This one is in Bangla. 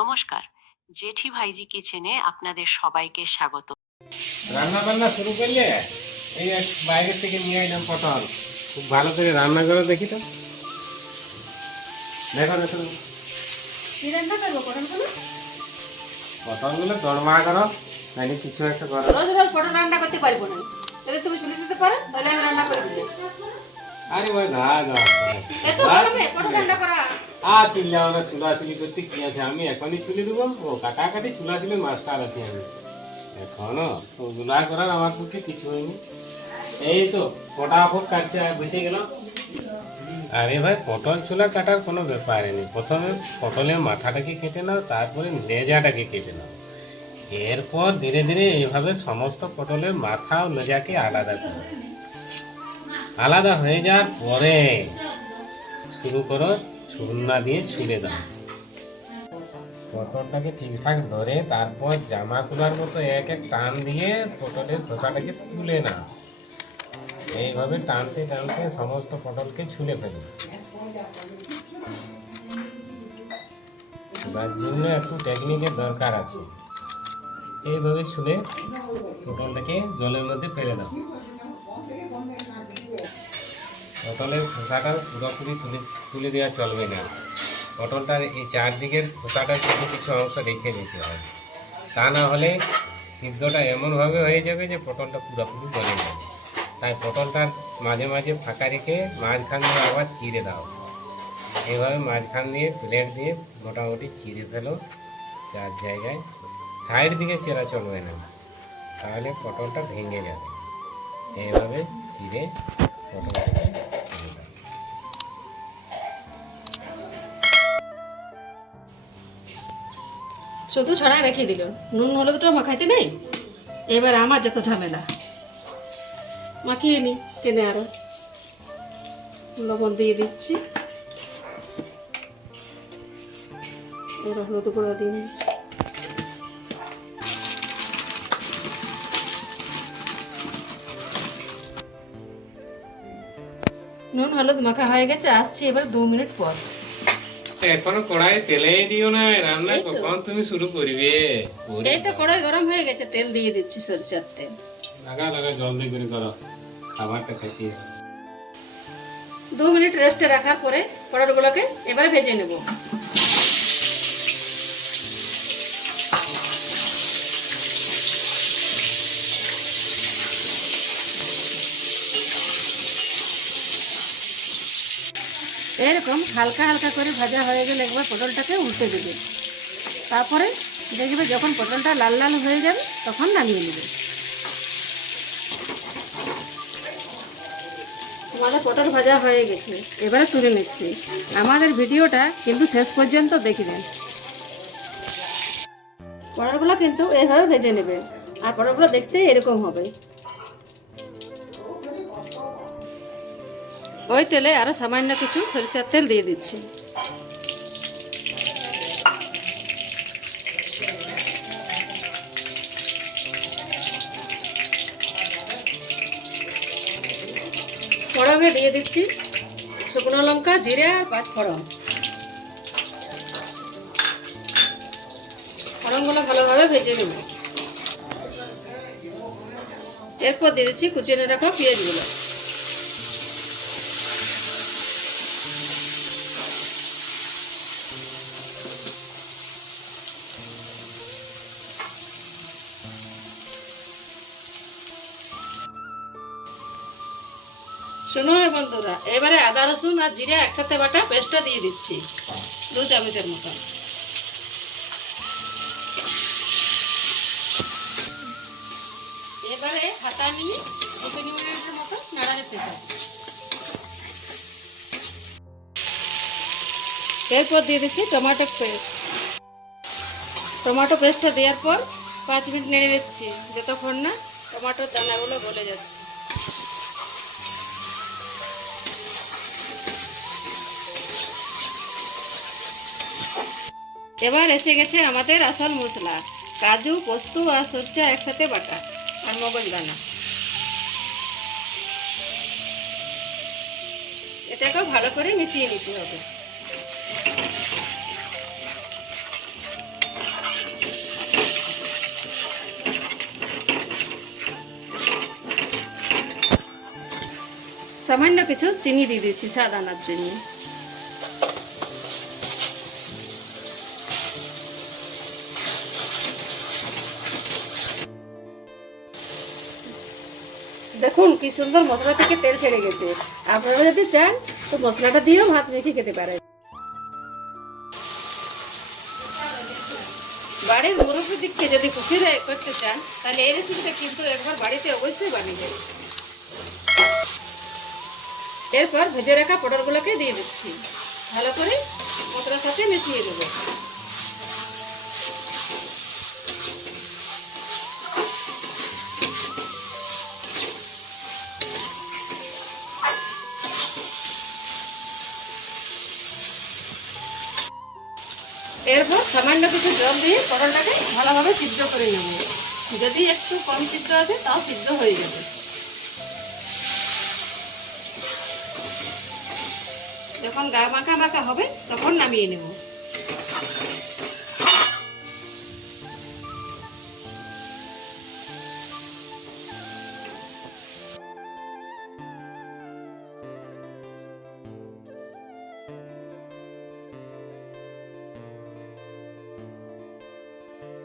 নমস্কার, জেঠি ভাইজি কিচেনে আপনাদের সবাইকে স্বাগত। রান্না বান্না শুরু করলে এই এক বাইরে থেকে নিয়ে এলাম পটল, খুব ভালো করে রান্না করে দেখি তো। দেখো দেখো কি রান্না করবো পটলগুলো? পটলগুলো দরমা করো, তাইলে কিছু একটা করো। রোজ রোজ পটল রান্না করতে পারবো না। যদি তুমি ছুটি দিতে পারো তাহলে আমি রান্না করে দিই। আরে ভাই না না এত গরমে পটল রান্না করা। চিল্লাও না, চুলাচুলি করতে কি আছে, আমি এখনই চুলি দেবো। ও কাটাকাটি চুলাচুলি মাস্টার আছি আমি এখনো, ওগুলা করার আমার পক্ষে কিছু হয়নি। এই তো ফটাফট কাটতে বসে গেলাম। আরে ভাই, পটল চুলা কাটার কোনো ব্যাপারই নেই। প্রথমে পটলের মাথাটাকে কেটে নাও, তারপরে লেজাটাকে কেটে নাও। এরপর ধীরে ধীরে এইভাবে সমস্ত পটলের মাথা ও লেজাকে আলাদা করো। আলাদা হয়ে যাওয়ার পরে শুরু করো ছুলনা দিয়ে ছুলে দাও। পটলটাকে ঠিকঠাক ধরে তারপর জামা তোলার মতো এক এক টান দিয়ে পটলের খোসাটাকে তুলে নাও। এইভাবে টানতে টানতে সমস্ত পটলকে ছুলে ফেলো। তার জন্য একটু টেকনিকের দরকার আছে। এইভাবে ছুলে পটলটাকে জলের মধ্যে ফেলে দাও। পটলের খোসাটা পুরোপুরি তুলে দেওয়া চলবে না। পটলটার এই চারদিকের খোসাটা কিছু কিছু অংশ রেখে দিতে হবে, তা না হলে সিদ্ধটা এমনভাবে হয়ে যাবে যে পটলটা পুরোপুরি গলে যাবে। তাই পটলটার মাঝে মাঝে ফাঁকা রেখে মাঝখান দিয়ে আবার চিড়ে দাও। এইভাবে মাঝখান দিয়ে প্লেট দিয়ে মোটামুটি চিড়ে ফেলো চার জায়গায়। সাইড দিকে চেরা চলবে না, তাহলে পটলটা ভেঙে যাবে। এইভাবে চিড়ে পটলটাকে ছেড়ে দাও। শুধু ছড়াই রেখে দিল, নুন হলুদটা মাখাইতে নেই। এবার আমার যত ঝামেলা, মাখিয়ে নি টেনে, আরো লবণ দিয়ে দিচ্ছি, এবার হলুদ গুঁড়ো দিয়ে দিচ্ছি। নুন হলুদ মাখা হয়ে গেছে, আসছি এবার 2 মিনিট পর। এখনো কড়াই তেলেই দিও না, রান্না কখন তুমি শুরু করবে? এই তো কড়াই গরম হয়ে গেছে, তেল দিয়ে দিচ্ছি, সরিষার তেল। লাগা লাগা জলদি করে করো, খাবারটা খেতে হবে। 2 মিনিট রেস্টে রাখার পরে পটলগুলোকে এবারে ভেজে নেব। এরকম হালকা হালকা করে ভাজা হয়ে গেলে একবার পটলটাকে উল্টে দেবে। তারপরে দেখবে যখন পটলটা লাল লাল হয়ে যাবে তখন নামিয়ে নেবে। আমাদের পটল ভাজা হয়ে গেছে, এবারে তুলে নিচ্ছি। আমাদের ভিডিওটা কিন্তু শেষ পর্যন্ত দেখবেন। পটলগুলো কিন্তু এইভাবে ভেজে নেবে, আর পটলগুলো দেখতে এরকম হবে। ওই তেলে আরো সামান্য কিছু সরিষার তেল দিয়ে দিচ্ছি। ফোড়নে দিয়ে দিচ্ছি শুকনো লঙ্কা, জিরে আর 5 ফোড়ন। ফোড়নগুলো ভালোভাবে ভেজে নেব। এরপর দিয়ে দিচ্ছি কুচিয়ে রাখা পেঁয়াজগুলো। শোনো বন্ধুরা, এবারে আদা রসুন আর জিরে একসাথে বাটা পেস্টটা দিয়ে দিচ্ছি 2 চামচের মতন। এবারে হাতা নিয়ে 2-3 মিনিটের মতো নাড়া দিতে হবে। এরপর দিয়ে দিচ্ছি টমেটো পেস্ট। টমেটো পেস্টটা দেওয়ার পর 5 মিনিট নেড়ে নিচ্ছি, যতক্ষণ না টমেটোর দানাগুলো গলে যাচ্ছে। এবার এসে গেছে আমাদের আসল মশলা, কাজু, পোস্ত আর সরষে একসাথে বাটা আর মগজ দানা। এটাকেও ভালো করে মিশিয়ে নিতে হবে। সামান্য কিছু চিনি দিয়ে দিচ্ছি স্বাদ আনার জন্য। দেখুন কি সুন্দর মশলা থেকে তেল ছেড়ে গেছে। আপনারা যদি চান তো মশলাটা দিয়েও ভাত মেখে খেতে পারেন। বাড়ির মুরব্বীদেরকে যদি খুশি করতে চান তাহলে এই রেসিপিটা কিন্তু একবার বাড়িতে অবশ্যই বানিয়ে যাবে। এরপর ভেজে রাখা পটলগুলোকে দিয়ে দিচ্ছি, ভালো করে মশলার সাথে মিশিয়ে দেবো। এরপর সামান্য কিছু জল দিয়ে পটলটাকে ভালোভাবে সিদ্ধ করে নেব। যদি একটু কম সিদ্ধ আছে তাও সিদ্ধ হয়ে যাবে। যখন গা মাখা মাখা হবে তখন নামিয়ে নেব।